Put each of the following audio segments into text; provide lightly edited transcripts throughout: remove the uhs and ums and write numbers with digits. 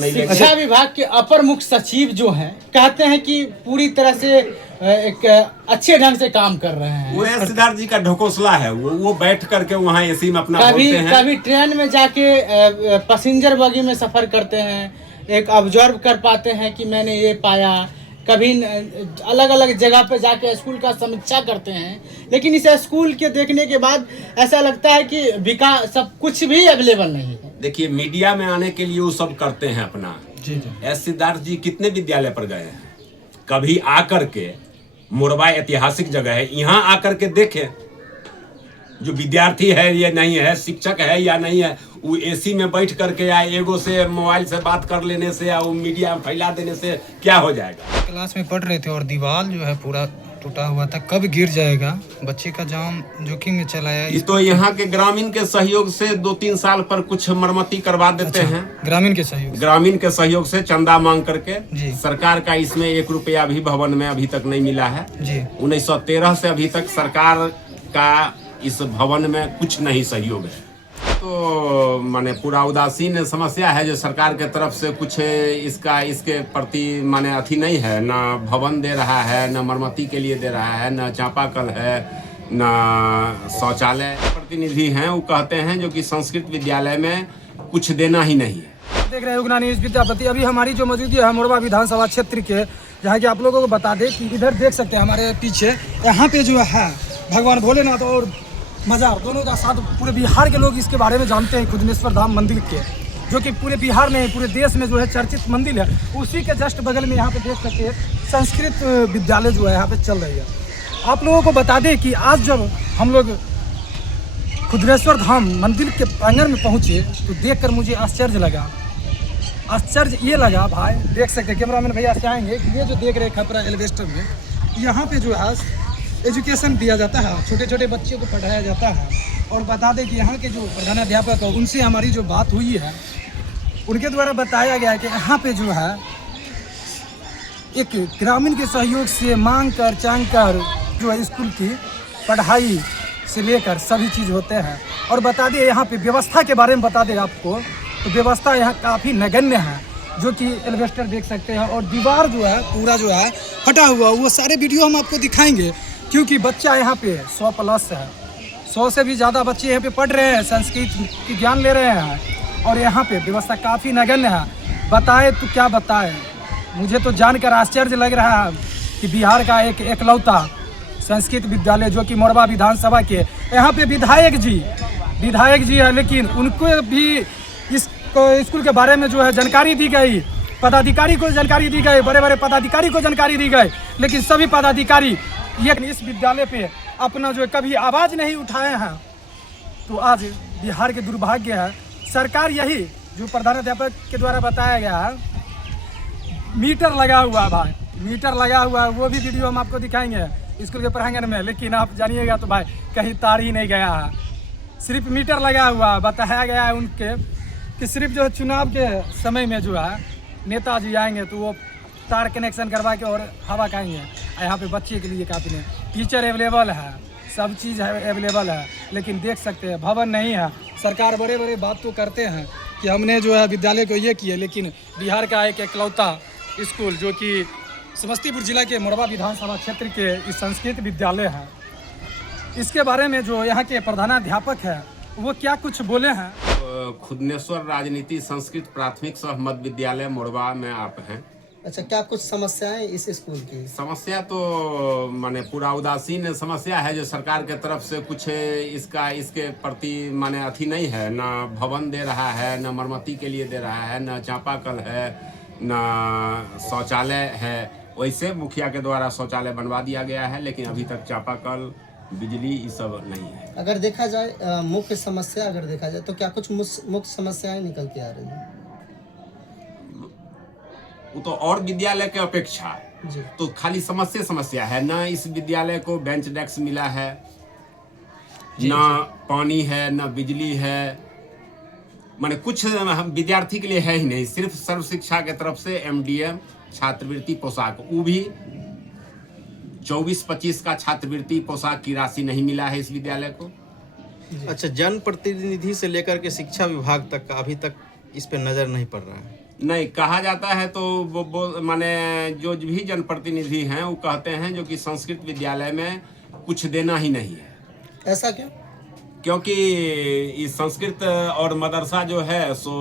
नहीं लेंगे। शिक्षा विभाग के अपर मुख्य सचिव जो हैं कहते हैं कि पूरी तरह से एक अच्छे ढंग से काम कर रहे हैं। वो सिद्धार्थ जी का ढकोसला है, वो बैठ करके वहाँ एसी में अपना बोलते हैं। कभी ट्रेन में जाके पैसेंजर बगी में सफर करते हैं, एक ऑब्जर्व कर पाते हैं कि मैंने ये पाया। कभी अलग अलग जगह पे जाके स्कूल का समीक्षा करते हैं, लेकिन इस स्कूल के देखने के बाद ऐसा लगता है कि विकास सब कुछ भी अवेलेबल नहीं है। देखिए, मीडिया में आने के लिए वो सब करते हैं अपना। जी। सिद्धार्थ जी कितने विद्यालय पर गए हैं? कभी आकर के मोरबा ऐतिहासिक जगह है, यहाँ आकर के देखें जो विद्यार्थी है या नहीं है, शिक्षक है या नहीं है, वो एसी में बैठ करके या एगो से मोबाइल से बात कर लेने से या वो मीडिया में फैला देने से क्या हो जाएगा। क्लास में पढ़ रहे थे और दीवार जो है पूरा टूटा हुआ था, कब गिर जाएगा, बच्चे का जान जोखिम में चला है। तो यहाँ के ग्रामीण के सहयोग से 2-3 साल पर कुछ मरम्मती करवा देते हैं। ग्रामीण के सहयोग से चंदा मांग करके जी। सरकार का इसमें 1 रुपया भी भवन में अभी तक नहीं मिला है जी। 1913 से अभी तक सरकार का इस भवन में कुछ नहीं सहयोग है। तो माने पूरा उदासीन समस्या है जो सरकार के तरफ से कुछ इसके प्रति माने अथी नहीं है, ना भवन दे रहा है, न मरम्मती के लिए दे रहा है, न चापाकल है, न शौचालय। प्रतिनिधि हैं वो कहते हैं जो कि संस्कृत विद्यालय में कुछ देना ही नहीं है। देख रहे हैं न्यूज़ विद्यापति। अभी हमारी जो मौजूदगी है मोरबा विधानसभा क्षेत्र के, जहाँ की आप लोगों को बता दें कि इधर देख सकते हैं हमारे पीछे, यहाँ पे जो है भगवान भोलेनाथ और मजार दोनों का साथ पूरे बिहार के लोग इसके बारे में जानते हैं। खुदनेश्वर धाम मंदिर के, जो कि पूरे बिहार में पूरे देश में जो है चर्चित मंदिर है, उसी के जस्ट बगल में यहाँ पे देख सकते हैं संस्कृत विद्यालय जो है यहाँ पे चल रही है। आप लोगों को बता दें कि आज जब हम लोग खुदनेश्वर धाम मंदिर के प्रांगण में पहुँचे तो देखकर मुझे आश्चर्य लगा। आश्चर्य ये लगा भाई, देख सकते कैमरामैन भैया से आएंगे, ये जो देख रहे हैं खपरा एलिवेस्टर में, यहाँ पे जो है एजुकेशन दिया जाता है, छोटे छोटे बच्चों को पढ़ाया जाता है। और बता दें कि यहाँ के जो प्रधानाध्यापक है उनसे हमारी जो बात हुई है, उनके द्वारा बताया गया है कि यहाँ पे जो है एक ग्रामीण के सहयोग से मांग कर चांग कर जो है स्कूल की पढ़ाई से लेकर सभी चीज़ होते हैं। और बता दें यहाँ पे व्यवस्था के बारे में बता दें आपको, तो व्यवस्था यहाँ काफ़ी नगण्य है, जो कि एलिवेस्टर देख सकते हैं। और दीवार जो है पूरा जो है फटा हुआ, वो सारे वीडियो हम आपको दिखाएंगे, क्योंकि बच्चा यहाँ पे 100+ है, 100 से भी ज़्यादा बच्चे यहाँ पे पढ़ रहे हैं, संस्कृत की ज्ञान ले रहे हैं। और यहाँ पे व्यवस्था काफ़ी नगण्य है। बताए तो क्या बताए, मुझे तो जानकर आश्चर्य लग रहा है कि बिहार का एक एकलौता संस्कृत विद्यालय, जो कि मोरबा विधानसभा के यहाँ पे विधायक जी है, लेकिन उनको भी इस स्कूल के बारे में जो है जानकारी दी गई, पदाधिकारी को जानकारी दी गई, बड़े बड़े पदाधिकारी को जानकारी दी गई, लेकिन सभी पदाधिकारी ये इस विद्यालय पे अपना जो कभी आवाज़ नहीं उठाए हैं। तो आज बिहार के दुर्भाग्य है, सरकार यही जो प्रधानाध्यापक के द्वारा बताया गया है, मीटर लगा हुआ है भाई, मीटर लगा हुआ है, वो भी वीडियो हम आपको दिखाएंगे स्कूल के प्रांगण में। लेकिन आप जानिएगा तो भाई कहीं तार ही नहीं गया है, सिर्फ मीटर लगा हुआ है। बताया गया है उनके कि सिर्फ जो है चुनाव के समय में जो है नेताजी आएंगे तो वो तार कनेक्शन करवा के और हवा खाएंगे। यहाँ पे बच्चे के लिए काफ़ी नहीं, टीचर अवेलेबल है, सब चीज़ है अवेलेबल है, लेकिन देख सकते हैं भवन नहीं है। सरकार बड़े बड़े बात तो करते हैं कि हमने जो है विद्यालय को ये किया, लेकिन बिहार का एक एकलौता स्कूल जो कि समस्तीपुर जिला के मोरबा विधानसभा क्षेत्र के इस संस्कृत विद्यालय है, इसके बारे में जो यहाँ के प्रधानाध्यापक है वो क्या कुछ बोले हैं। खुदनेश्वर राजनीति संस्कृत प्राथमिक सह मध्य विद्यालय मोरबा में आप हैं। अच्छा, क्या कुछ समस्याएं इस स्कूल की? समस्या तो माने पूरा उदासीन समस्या है जो सरकार के तरफ से कुछ इसके प्रति माने अथी नहीं है, ना भवन दे रहा है, न मरम्मती के लिए दे रहा है, न चापाकल है, न शौचालय है। वैसे मुखिया के द्वारा शौचालय बनवा दिया गया है, लेकिन अभी तक चापाकल, बिजली ये सब नहीं है। अगर देखा जाए मुख्य समस्या अगर देखा जाए तो क्या कुछ मुख्य समस्याएं निकल के आ रही हैं? वो तो और विद्यालय के अपेक्षा तो खाली समस्या है। ना इस विद्यालय को बेंच डेस्क मिला है, ना पानी है, ना बिजली है, माने कुछ विद्यार्थी के लिए है ही नहीं। सिर्फ सर्व शिक्षा के तरफ से MDM छात्रवृत्ति पोशाक, वो भी 24-25 का छात्रवृत्ति पोशाक की राशि नहीं मिला है इस विद्यालय को। अच्छा, जनप्रतिनिधि से लेकर के शिक्षा विभाग तक का अभी तक इस पे नज़र नहीं पड़ रहा है। नहीं कहा जाता है तो वो माने जो भी जनप्रतिनिधि हैं वो कहते हैं जो कि संस्कृत विद्यालय में कुछ देना ही नहीं है। ऐसा क्यों? क्योंकि इस संस्कृत और मदरसा जो है सो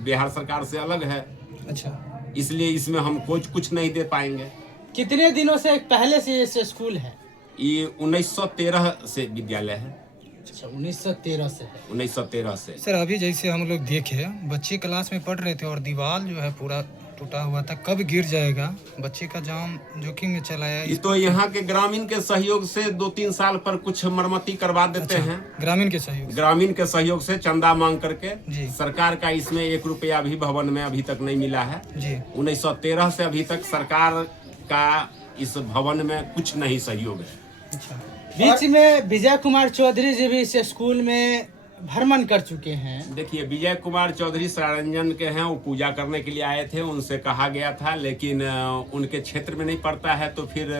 बिहार सरकार से अलग है, अच्छा, इसलिए इसमें हम कुछ नहीं दे पाएंगे। कितने दिनों से पहले से ये स्कूल है? ये 1913 से विद्यालय है। अच्छा, 1913 से है। 1913 से। सर अभी जैसे हम लोग देखे बच्चे क्लास में पढ़ रहे थे और दीवार जो है पूरा टूटा हुआ था, कब गिर जाएगा, बच्चे का जान जोखिम में चला है। ये तो यहाँ के ग्रामीण के सहयोग से 2-3 साल पर कुछ मरम्मती करवा देते हैं। ग्रामीण के सहयोग ग्रामीण के सहयोग से चंदा मांग करके। जी। सरकार का इसमें 1 रुपया भी भवन में अभी तक नहीं मिला है। जी। 1913 से अभी तक सरकार का इस भवन में कुछ नहीं सहयोग है। बीच में विजय कुमार चौधरी जी भी इस स्कूल में भ्रमण कर चुके हैं। देखिए विजय कुमार चौधरी सरारंजन के हैं, वो पूजा करने के लिए आए थे, उनसे कहा गया था, लेकिन उनके क्षेत्र में नहीं पड़ता है तो फिर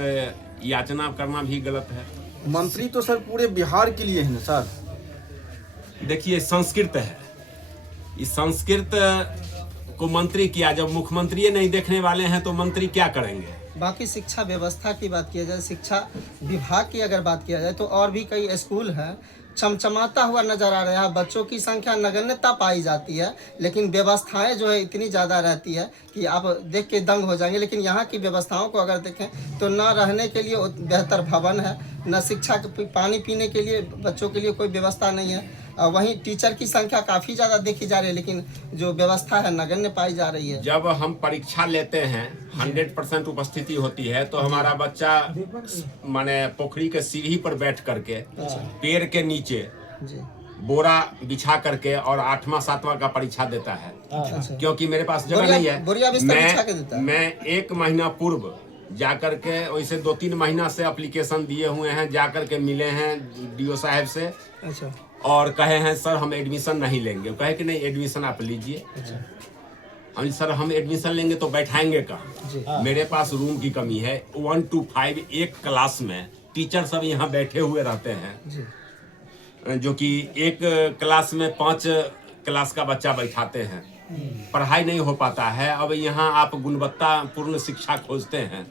याचना करना भी गलत है। मंत्री तो सर पूरे बिहार के लिए है ना सर। देखिए संस्कृत है, इस संस्कृत को मंत्री किया, जब मुख्यमंत्री नहीं देखने वाले हैं तो मंत्री क्या करेंगे। बाकी शिक्षा व्यवस्था की बात किया जाए, शिक्षा विभाग की अगर बात किया जाए तो और भी कई स्कूल हैं चमचमाता हुआ नजर आ रहा है। बच्चों की संख्या नगण्यता पाई जाती है, लेकिन व्यवस्थाएं जो है इतनी ज़्यादा रहती है कि आप देख के दंग हो जाएंगे। लेकिन यहाँ की व्यवस्थाओं को अगर देखें तो न रहने के लिए बेहतर भवन है, न शिक्षा पानी पीने के लिए बच्चों के लिए कोई व्यवस्था नहीं है। वहीं टीचर की संख्या काफ़ी ज़्यादा देखी जा रही है, लेकिन जो व्यवस्था है नगण्य पाई जा रही है। जब हम परीक्षा लेते हैं 100% उपस्थिति होती है तो हमारा बच्चा माने पोखरी के सीढ़ी पर बैठ करके पेड़ के नीचे बोरा बिछा करके और 8वां 7वां का परीक्षा देता है। क्योंकि मेरे पास जगह नहीं है। मैं 1 महीना पूर्व जाकर के वैसे 2-3 महीना से एप्लीकेशन दिए हुए हैं, जाकर के मिले हैं डीओ साहब से। अच्छा। और कहे हैं सर हम एडमिशन नहीं लेंगे। कहे कि नहीं एडमिशन आप लीजिए। हम सर हम एडमिशन लेंगे तो बैठाएंगे कहाँ, मेरे पास रूम की कमी है। 1 to 5 एक क्लास में टीचर सब यहाँ बैठे हुए रहते हैं, जो कि एक क्लास में 5 क्लास का बच्चा बैठाते हैं। पढ़ाई नहीं हो पाता है। अब यहाँ आप गुणवत्तापूर्ण शिक्षा खोजते हैं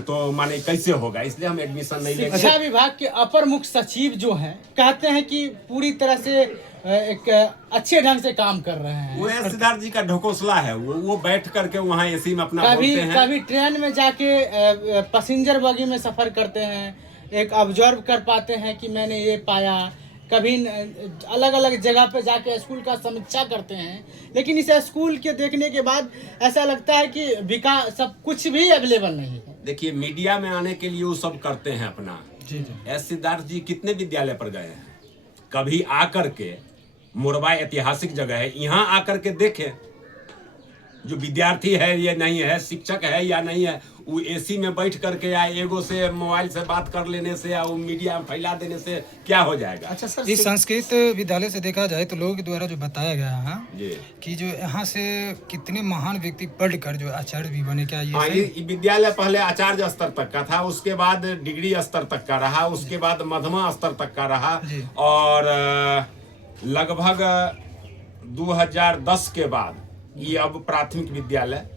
तो माने कैसे होगा, इसलिए हम एडमिशन नहीं लेंगे। शिक्षा विभाग के अपर मुख्य सचिव जो हैं कहते हैं कि पूरी तरह से एक अच्छे ढंग से काम कर रहे हैं। वो सिद्धार्थ जी का ढकोसला है, वो बैठ करके वहाँ एसी में अपना बोलते हैं। कभी ट्रेन में जाके पैसेंजर बगी में सफर करते हैं, एक ऑब्जर्व कर पाते हैं कि मैंने ये पाया। कभी अलग अलग जगह पे जाके स्कूल का समीक्षा करते हैं, लेकिन इस स्कूल के देखने के बाद ऐसा लगता है कि विकास सब कुछ भी अवेलेबल नहीं है। देखिए मीडिया में आने के लिए वो सब करते हैं अपना। एस सिद्धार्थ जी कितने विद्यालय पर गए हैं, कभी आकर के मोरबा ऐतिहासिक जगह है, यहाँ आकर के देखें जो विद्यार्थी है या नहीं है, शिक्षक है या नहीं है, वो एसी में बैठ करके या एगो से मोबाइल से बात कर लेने से या वो मीडिया में फैला देने से क्या हो जाएगा। अच्छा सर, इस संस्कृत विद्यालय से देखा जाए तो लोगों के द्वारा जो बताया गया है कि जो यहाँ से कितने महान व्यक्ति पढ़कर जो आचार्य भी बने, क्या ये विद्यालय पहले आचार्य स्तर तक का था, उसके बाद डिग्री स्तर तक का रहा, उसके बाद मध्यमा स्तर तक का रहा, और लगभग 2010 के बाद ये अब प्राथमिक विद्यालय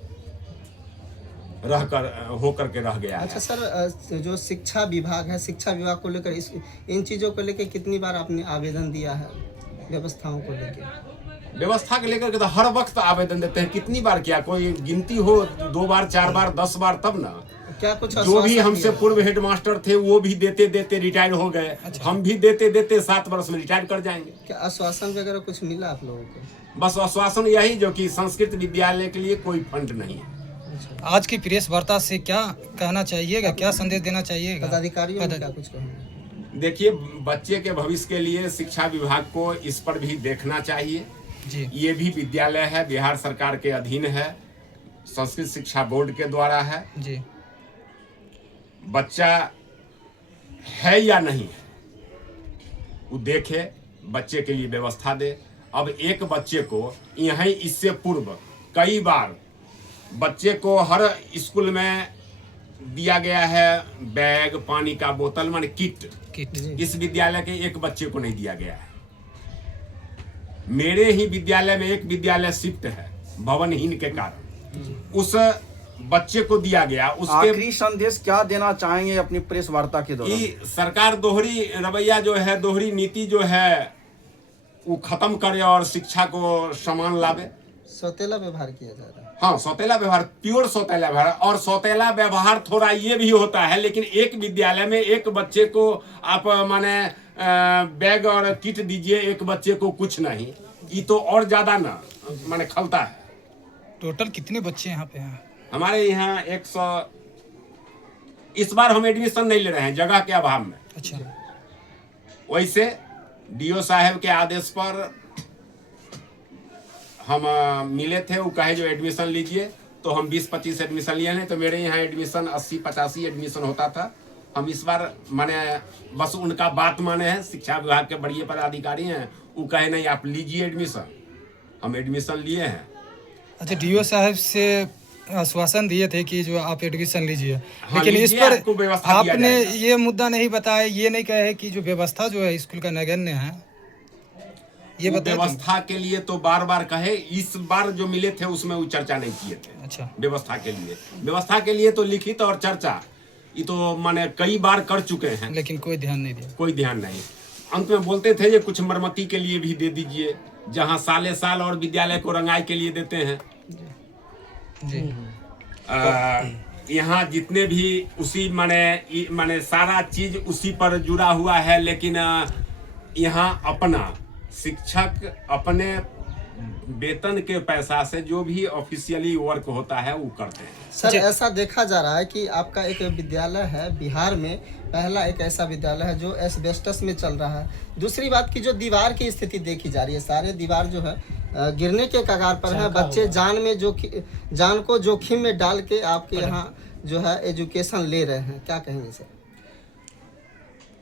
होकर के रह गया है। अच्छा सर, जो शिक्षा विभाग है, शिक्षा विभाग को लेकर इन चीज़ों को लेकर कितनी बार आपने आवेदन दिया है, व्यवस्थाओं को लेकर? व्यवस्था को लेकर के तो हर वक्त आवेदन देते हैं। कितनी बार किया, कोई गिनती हो 2 बार 4 बार 10 बार, तब ना। क्या कुछ जो भी हमसे पूर्व हेडमास्टर थे वो भी देते देते रिटायर हो गए। हम भी देते देते 7 वर्ष में रिटायर कर जाएंगे। क्या आश्वासन वगैरह कुछ मिला आप लोगों को? बस आश्वासन यही, जो कि संस्कृत विद्यालय के लिए कोई फंड नहीं है। आज की प्रेस वार्ता से क्या कहना चाहिएगा, क्या संदेश देना चाहिएगा पदाधिकारियों को? क्या कुछ कहना? देखिए बच्चे के भविष्य के लिए शिक्षा विभाग को इस पर भी देखना चाहिए जी। ये भी विद्यालय है, बिहार सरकार के अधीन है, संस्कृत शिक्षा बोर्ड के द्वारा है जी। बच्चा है या नहीं वो देखे, बच्चे के लिए व्यवस्था दे। अब एक बच्चे को यहीं इससे पूर्व कई बार बच्चे को हर स्कूल में दिया गया है बैग, पानी का बोतल, माने किट। इस विद्यालय के एक बच्चे को नहीं दिया गया है। मेरे ही विद्यालय में एक विद्यालय शिफ्ट है, भवनहीन के कारण उस बच्चे को दिया गया। उसके आखिरी संदेश क्या देना चाहेंगे अपनी प्रेस वार्ता के दौरान? कि सरकार दोहरी रवैया जो है, दोहरी नीति जो है वो खत्म करे और शिक्षा को समान लावे। सौतेला व्यवहार किया जा रहा है। हाँ, सौतेला व्यवहार, प्योर सौतेला व्यवहार। और सौतेला व्यवहार थोड़ा ये भी होता है, लेकिन एक विद्यालय में एक बच्चे को आप माने बैग और किट दीजिए, एक बच्चे को कुछ नहीं, ये तो और ज्यादा ना माने खलता है। टोटल कितने बच्चे यहाँ पे हैं? हमारे यहाँ 100। इस बार हम एडमिशन नहीं ले रहे हैं जगह के अभाव में। अच्छा, वैसे डीओ साहब के आदेश पर हम मिले थे, वो कहे जो एडमिशन लीजिए, तो हम 20-25 एडमिशन लिए हैं। तो मेरे यहाँ एडमिशन 80-85 एडमिशन होता था। हम इस बार माने बस उनका बात माने हैं, शिक्षा विभाग के बड़े पदाधिकारी हैं, वो कहे नहीं आप लीजिए एडमिशन। हम एडमिशन लिए हैं। अच्छा, डीओ साहब से आश्वासन दिए थे कि जो आप एडमिशन लीजिए, हाँ, लेकिन इस लीजिए, पर आपको व्यवस्था दिया आपने जाएगा। ये मुद्दा नहीं बताया, ये नहीं कहे कि जो व्यवस्था जो है स्कूल का नगण्य है, ये वो बताया। व्यवस्था के लिए तो बार बार कहे, इस बार जो मिले थे उसमें वो चर्चा नहीं किए थे। अच्छा, व्यवस्था के लिए तो लिखित और चर्चा ये तो माने कई बार कर चुके हैं, लेकिन कोई ध्यान नहीं दिया। कोई ध्यान नहीं। अंत में बोलते थे ये कुछ मरम्मती के लिए भी दे दीजिए, जहां साले साल और विद्यालय को रंगाई के लिए देते हैं। जी, यहाँ जितने भी उसी माने सारा चीज उसी पर जुड़ा हुआ है, लेकिन यहाँ अपना शिक्षक अपने वेतन के पैसा से जो भी ऑफिशियली वर्क होता है वो करते हैं। सर, ऐसा देखा जा रहा है कि आपका एक विद्यालय है बिहार में, पहला एक ऐसा विद्यालय है जो एस्बेस्टस में चल रहा है। दूसरी बात की जो दीवार की स्थिति देखी जा रही है, सारे दीवार जो है गिरने के कगार पर है। बच्चे जान को जोखिम में डाल के आपके यहाँ जो है एजुकेशन ले रहे हैं, क्या कहेंगे सर?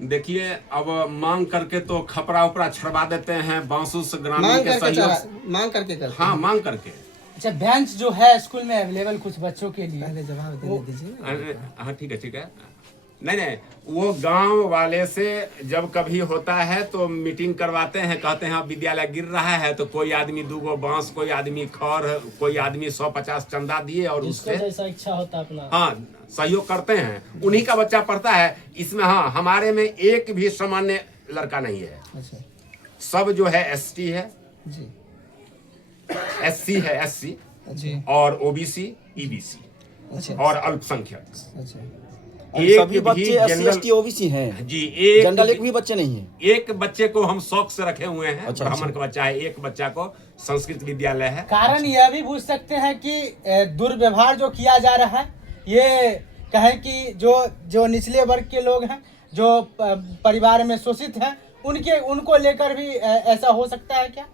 देखिए, अब मांग करके तो खपरा उपरा छड़वा देते हैं बांसुस ग्रामीण के सहयोग से। मांग करके करते हाँ, मांग करके। अच्छा, बेंच जो है स्कूल में अवेलेबल कुछ बच्चों के लिए, पहले जवाब देने दीजिए। अरे हाँ, ठीक है। नहीं, वो गांव वाले से जब कभी होता है तो मीटिंग करवाते हैं, कहते हैं अब विद्यालय गिर रहा है, तो कोई आदमी 2 बांस, कोई आदमी खड़, कोई आदमी 150 चंदा दिए और उससे जैसा इच्छा होता अपना हाँ सहयोग करते हैं। उन्हीं का बच्चा पढ़ता है इसमें। हाँ, हमारे में एक भी सामान्य लड़का नहीं है। अच्छा सब जो है ST है जी, SC है, SC जी, और OBC, EBC अच्छा और अल्पसंख्यक। अच्छा। सभी बच्चे SC ST OBC हैं जी, जनरल एक भी बच्चे नहीं है। एक बच्चे को हम शौक से रखे हुए हैं। अच्छा, ब्राह्मण का बच्चा है, एक बच्चा को संस्कृत विद्यालय है। कारण यह भी पूछ सकते हैं कि दुर्व्यवहार जो किया जा रहा है, ये कहें कि जो निचले वर्ग के लोग हैं, जो परिवार में शोषित हैं, उनको लेकर भी ऐसा हो सकता है क्या?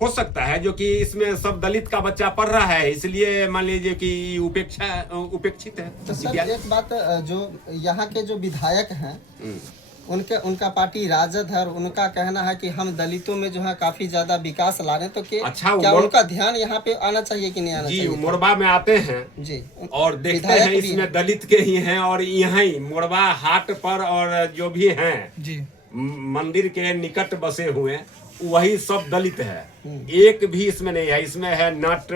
हो सकता है, जो कि इसमें सब दलित का बच्चा पढ़ रहा है, इसलिए मान लीजिए कि उपेक्षित है तो सर विद्यालय। एक बात, जो यहाँ के जो विधायक हैं उनका पार्टी राजद है, और उनका कहना है कि हम दलितों में जो है काफी ज्यादा विकास ला रहे हैं, तो अच्छा, क्या उनका ध्यान यहाँ पे आना चाहिए कि नहीं आना जी, चाहिए? मोरबा में आते हैं जी, और देखते विधायक हैं भी इसमें दलित के ही हैं, और यहाँ ही मोरबा हाट पर और जो भी हैं जी, मंदिर के निकट बसे हुए वही सब दलित है। एक भी इसमें नहीं है। इसमें है नट,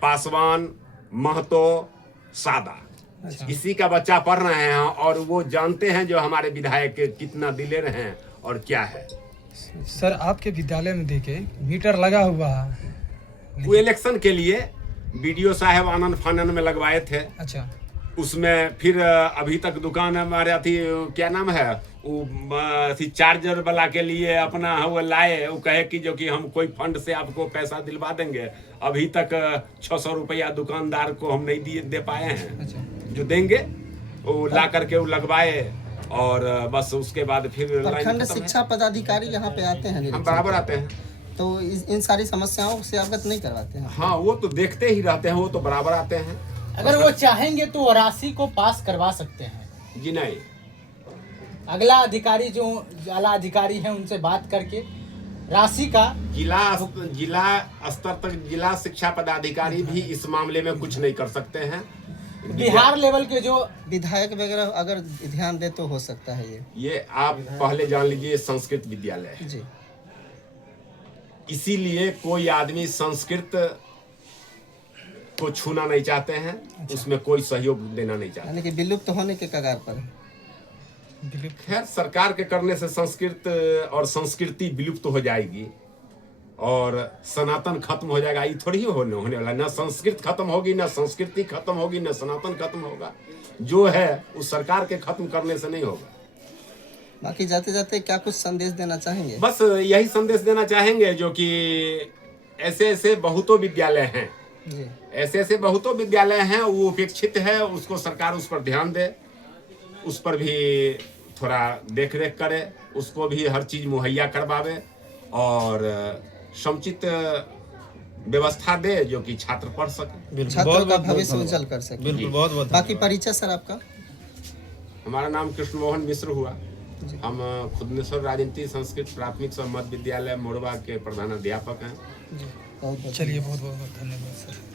पासवान, महतो, सादा, इसी का बच्चा पढ़ रहे हैं, और वो जानते हैं जो हमारे विधायक कितना दिलेर हैं और क्या है। सर, आपके विद्यालय में देखे मीटर लगा हुआ है। वो इलेक्शन के लिए BDO साहब आनंद फानन में लगवाए थे। अच्छा, उसमें फिर अभी तक दुकान हमारे अथी क्या नाम है वो अथी चार्जर वाला के लिए अपना वो लाए, वो कहे कि जो कि हम कोई फंड से आपको पैसा दिलवा देंगे। अभी तक 600 रुपया दुकानदार को हम नहीं दे पाए हैं। अच्छा, जो देंगे वो ला करके वो लगवाए, और बस उसके बाद फिर लाइन प्रखंड खत्म है। शिक्षा पदाधिकारी यहाँ पे आते हैं हम निरीक्षण बराबर आते हैं। तो इन सारी समस्याओं से अवगत नहीं करवाते हैं? हाँ, वो तो देखते ही रहते हैं, वो तो बराबर आते हैं। अगर वो चाहेंगे तो वो राशि को पास करवा सकते हैं। जी नहीं, अगला अधिकारी जो आला अधिकारी है उनसे बात करके राशि का जिला स्तर तक जिला शिक्षा पदाधिकारी भी इस मामले में कुछ नहीं कर सकते हैं। बिहार लेवल के जो विधायक वगैरह अगर ध्यान दे तो हो सकता है ये आप पहले जान लीजिए, संस्कृत विद्यालय है। जी। इसीलिए कोई आदमी संस्कृत उसको छूना नहीं चाहते हैं, उसमें कोई सहयोग देना नहीं चाहते। यानी कि विलुप्त होने के कगार पर है। खैर सरकार के करने से संस्कृत और संस्कृति विलुप्त हो जाएगी और सनातन खत्म हो जाएगा, ये थोड़ी ही होने वाला। ना संस्कृत खत्म होगी, ना संस्कृति खत्म होगी, ना सनातन खत्म होगा। जो है उस सरकार के खत्म करने से नहीं होगा। बाकी जाते जाते क्या कुछ संदेश देना चाहेंगे? बस यही संदेश देना चाहेंगे जो कि ऐसे ऐसे बहुतों विद्यालय हैं, जी ऐसे ऐसे बहुतों विद्यालय हैं, वो उपेक्षित है, उसको सरकार उस पर ध्यान दे, उस पर भी थोड़ा देख रेख करे, उसको भी हर चीज मुहैया करवावे और समुचित व्यवस्था दे जो कि छात्र पढ़ सके, छात्रों का भविष्य उज्जवल कर सके। बिल्कुल, बहुत बहुत बाकी परिचय सर आपका? हमारा नाम कृष्ण मोहन मिश्र हुआ। हम खुदनेश्वर राजनीति संस्कृत प्राथमिक मध्य विद्यालय मोरबा के प्रधानाध्यापक हैं। बहुत चलिए बहुत बहुत धन्यवाद सर।